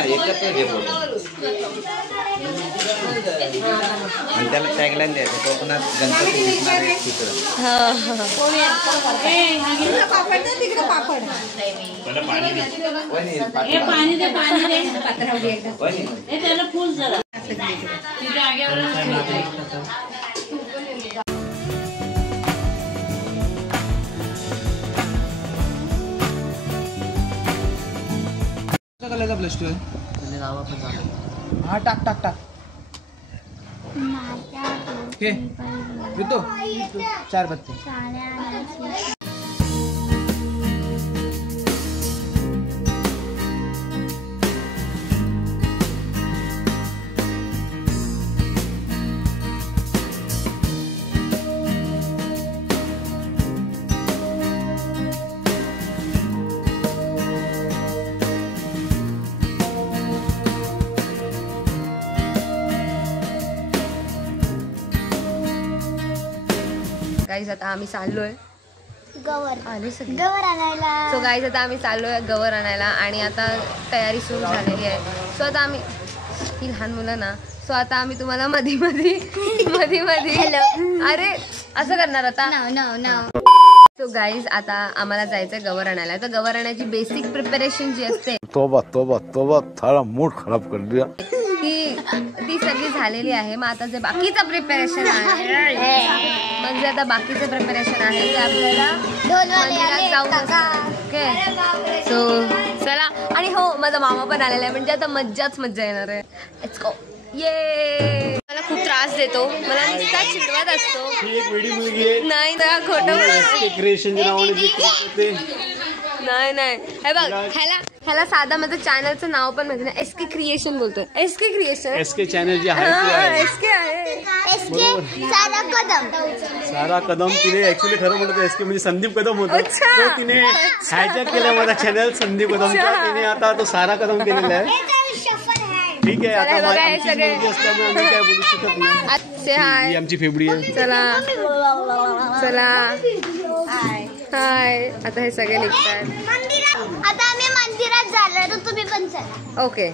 ना एकत्र घे फोटो आणि त्याला टॅगलाईन द्यायचं कोकणात गणपती दिसणारे चित्र. प्लस टू हा टाक टाक टाक हे येतो 4 बत्ती. गाईज आता आम्ही चाललोय गवर आणायला. सो गाईज आता आम्ही चाललोय गवर आणायला आणि आता तयारी सुरू झालेली आहे. सो आता आम्ही ही लहान मुलं ना सो आता आम्ही तुम्हाला मध्ये अरे असं करणार आता. सो गाईज आता आम्हाला जायचंय गवर आणायला. तर गवर आणायची बेसिक प्रिपरेशन जी असते तोबा तोबा तोबा थारा मूड खराब कर दिया ती सगळी झालेली आहे. मग आता जे बाकीचं प्रिपरेशन आहे म्हणजे आता बाकीचं प्रिपरेशन आहे ते आपल्याला मंदिरात जाऊन ओके. सो चला. आणि हो माझा मामा पण आलेला आहे म्हणजे आता मज्जाच मज्जा येणार आहे. Let's go. ये मला खूप त्रास देतो. मला नुसता चिडवत असतो. नाही ना खोटं नाही हे बघ ह्याला साधा माझं चॅनलचं नाव पण माहिती नाही. SK क्रिएशन बोलतोय. SK क्रिएशन SK चॅनल जे आहे SK आहे. सारा कदम तिने ऍक्च्युली खरं म्हणतो SK म्हणजे संदीप कदम होतो. तिने हॅजॅक केलं माझा चॅनल संदीप कदम. तिने आता तो सारा कदम केलेला आहे. ठीक आहे आता आम्ही काय बोलू शकत नाही. आमची फेबडी आहे. चला हाय. आता हे सगळे निघतात. आता आम्ही मंदिरात झालो तर तुम्ही पण चला. ओके.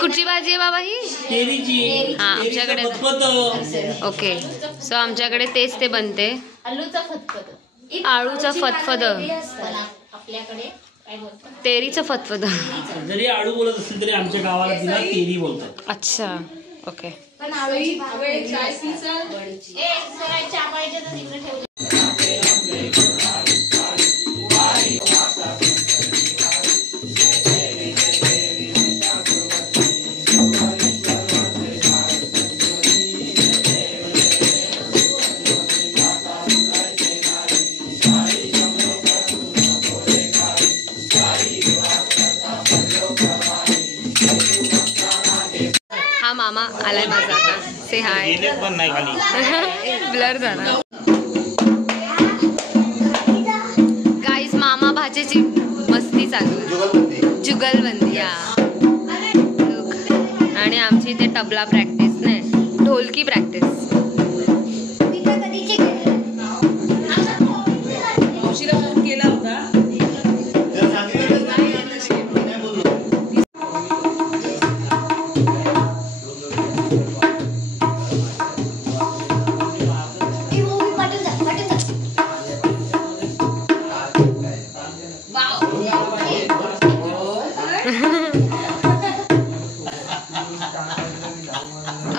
कुठची भाजी आहे बाबा ही? तेरीची. हा आमच्याकडे ओके. सो आमच्याकडे तेच ते बनते. आळूचा फतफद. आपल्याकडे तेरीचं फतफद. जरी आळू बोलत असेल तरी आमच्या गावाला तिला तेरी बोलतात. अच्छा ओके. हा मामा आलाय माझा आता. से हाय. पण नाही खाली ब्लर झाला. गाईस मामा भाचेची मस्ती चालू आहे. जुगलबंदी. आणि आमची इथे तबला प्रॅक्टिस नाही, ढोलकी प्रॅक्टिस.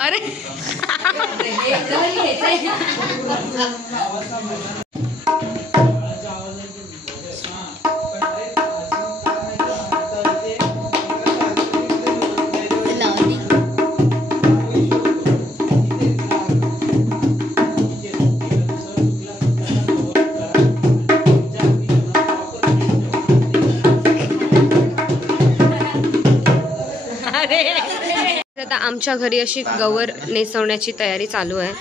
अरे आता आमच्या घरी अशी गवर नेसवण्याची तयारी चालू आहे.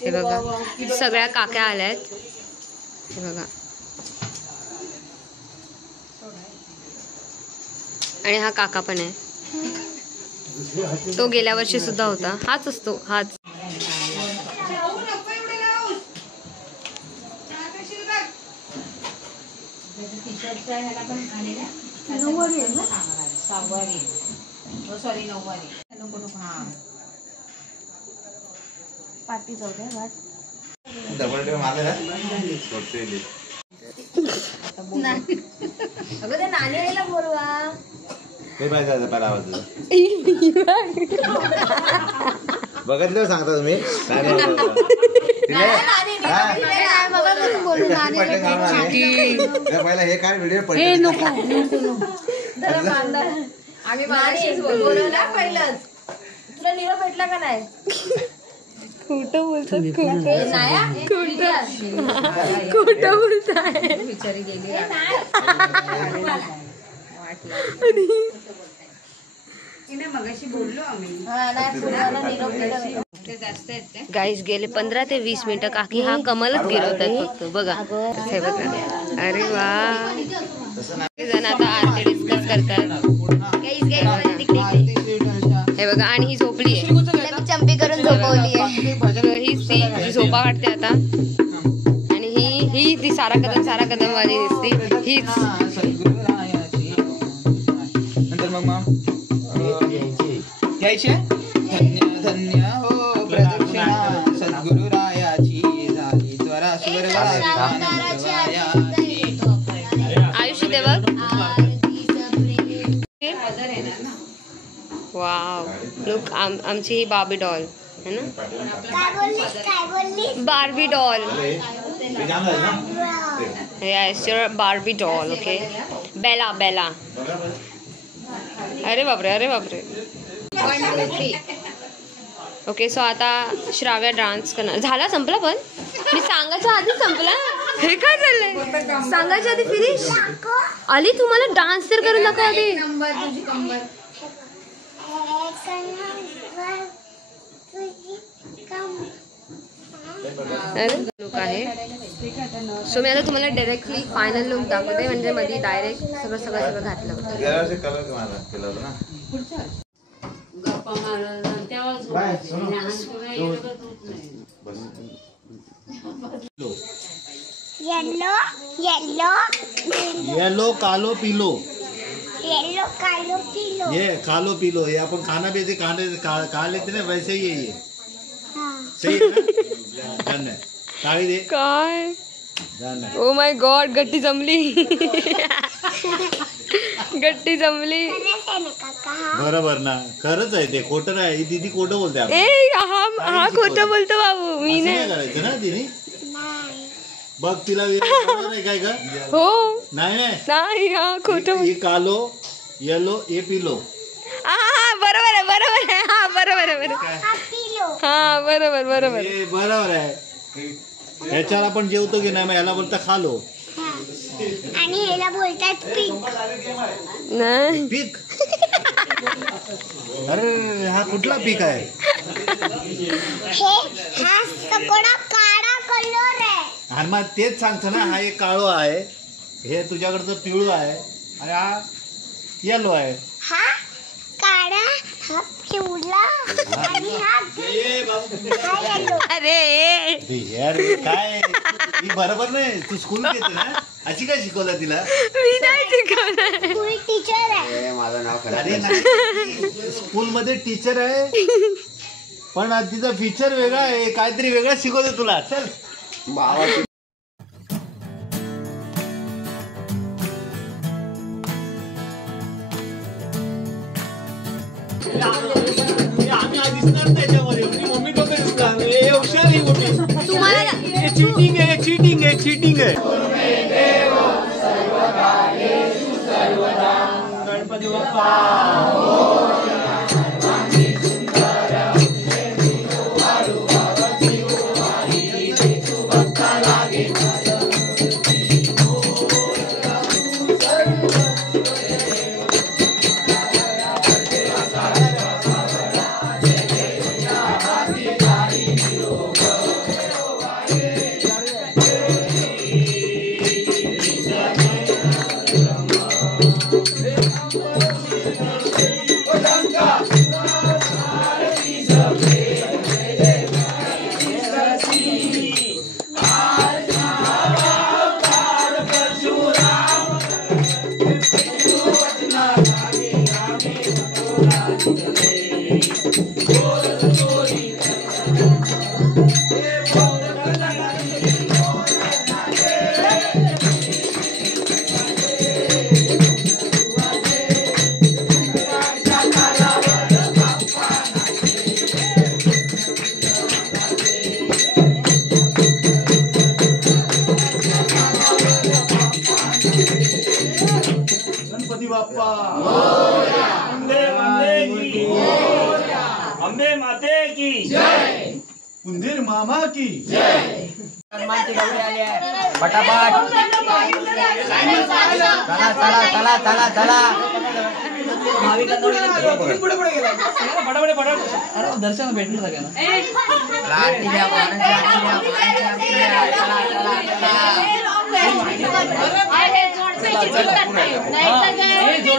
हे बघा सगळ्या काक्या आल्या आहेत. हे बघा आणि हा काका पण आहे. तो गेल्या वर्षी सुद्धा होता. हाच असतो हाच. पार्टी जाऊ द्या. डबल डे मारले अगं ते नाणीला बोलवा. हे पाहिजे पहिला आवाज बघितलं सांगता तुम्ही. पहिला हे काय व्हिडिओ आम्ही मागाशीच बोललो ना पहिलंच. तुला निवा भेटला का नाही? खोटं बोलतात. खोटं बोलताय. बिचारी गेली. गाईस गेले 15 ते 20 मिनिटं काकी हा कमलच गिरवतात फक्त. बघा हे बघा. अरे वा. जण आता आरती डिस्कस करतात. हे बघा आणि ही झोपली आहे. चंपी करून झोपवली आहे. ही झोपा वाटते आता. आणि ही ती सारा कदम वाली दिसते. हीच नंतर मग घ्यायचे. धन्य धन्य हो प्रदक्षिणा सद्गुरुरायाची झाली त्वरा आयुष्य ते बघ. Wow look. आमची ही बार्बी डॉल है ना. Barbie doll. Yes your Barbie doll. Okay Bela Bela. अरे बापरे. 1 2 3. ओके सो आता श्राव्या डान्स करणार. झाला संपला पण मी सांगायच्या आधी संपला. हे काय चाललंय सांगायच्या आधी फिनिश आली. तुम्हाला डान्स तर करून दाखवा आधी. लुक आहे. सो मी आता तुम्हाला डायरेक्टली फायनल लुक दाखवते. म्हणजे मध्ये डायरेक्ट सगळं घातलं येलो येलो येलो कालो पीलो. येलो कालो पीलो. ये कालो पीलो ये अपन खाना भी ऐसे खा लेते ना वैसे ही है ये. सही है ना. डन है. ताली दे. काय. डन है. ओ माय गॉड गट्टी जमली. गट्टी जमली. बरोबर ना, खरंच आहे ते, खोटं नाही. ही दीदी खोटं बोलते आपण. ए हा खोटं बोलतो बाबू. मी असं नाही. नाही करायचं ना दीदी. बघ तिला नाही काय का? हो नाही नाही. हा खोटं. ये कालो येलो ये पिलो. हा बरोबर आहे बरोबर आहे. हा बरोबर आहे बरोबर. हा बरोबर बरोबर. हे बरोबर आहे. ह्याच्यावर आपण जेवतो की नाही, मग ह्याला बोलता खालो. आणि ह्याला बोलतात पीक. नाही. पीक. अरे हा कुठला पीक आहे? हा सगळा काळा कलर आहे. आणि मग तेच सांगतो ना, हा एक काळो आहे, हे तुझ्याकडचं पिवळं आहे, आणि हा येलो आहे. हा काळा, हा पिवळा आणि हा येलो. अरे यार काय ही बरोबर नाही. तू स्कूल घेते ना, अशी काय शिकवलं तिला? मी नाही शिकवलं. स्कूल टीचर आहे. माझं नाव खरं. अरे नाही, स्कूलमध्ये टीचर आहे, पण तिचा फीचर वेगळा आहे, काहीतरी वेगळं शिकवते तुला. चल आम्ही दिसणार त्याच्यामध्ये. मम्मी डोकं दिसणार. हे हुशार ही मोठी. तुम्हाला चीटिंग आहे, चीटिंग आहे, चीटिंग आहे. गणपती बाप्पा. गणपती बाप्पा. अंबे माते की जय. उंदीर मामा की पटापट. चला चला चला चला. दर्शन भेटलं सगळ्यांना. लाठी घ्या, पाण्याची लाठी घ्या, पाण्याची लाठी घ्या. चला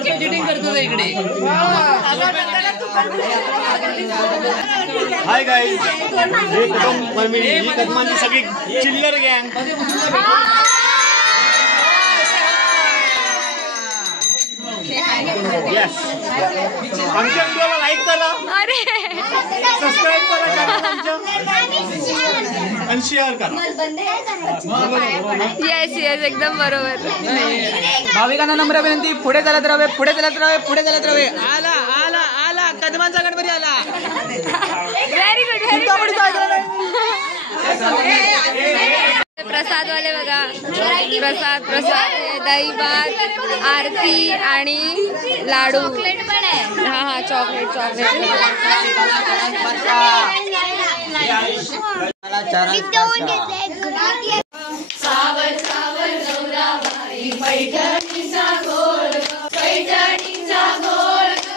चिटिंग करतो इकडे. हाय गाईज, हे कदम फॅमिली, ही कदमांची सगळी चिल्लर गँग. येस, आमच्या व्हिडिओला लाईक करा, अरे सबस्क्राईब करा channel आमच्या, आणि शेअर करा. येस येस एकदम बरोबर. भाविकांना नम्र विनंती, पुढे चालत राहावे, पुढे चालत राहावे, पुढे चालत राहावे. आला आला आला कदमांचा गणपती आला. व्हेरी गुड प्रसाद वाले बघा, प्रसाद प्रसाद, दही भात, आरती आणि लाडू. चॉकलेट पण आहे. हा हा चॉकलेट चॉकलेट. सावर सावर गौराबाई पैठणीचा गोळ, पैठणीचा गोळ ग,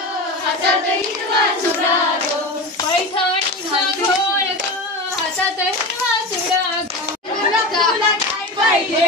हातात हिरवा चुडा गो, पैठणीचा गोळ ग, हातात हिरवा चुडा गो. तुला काय पाहिजे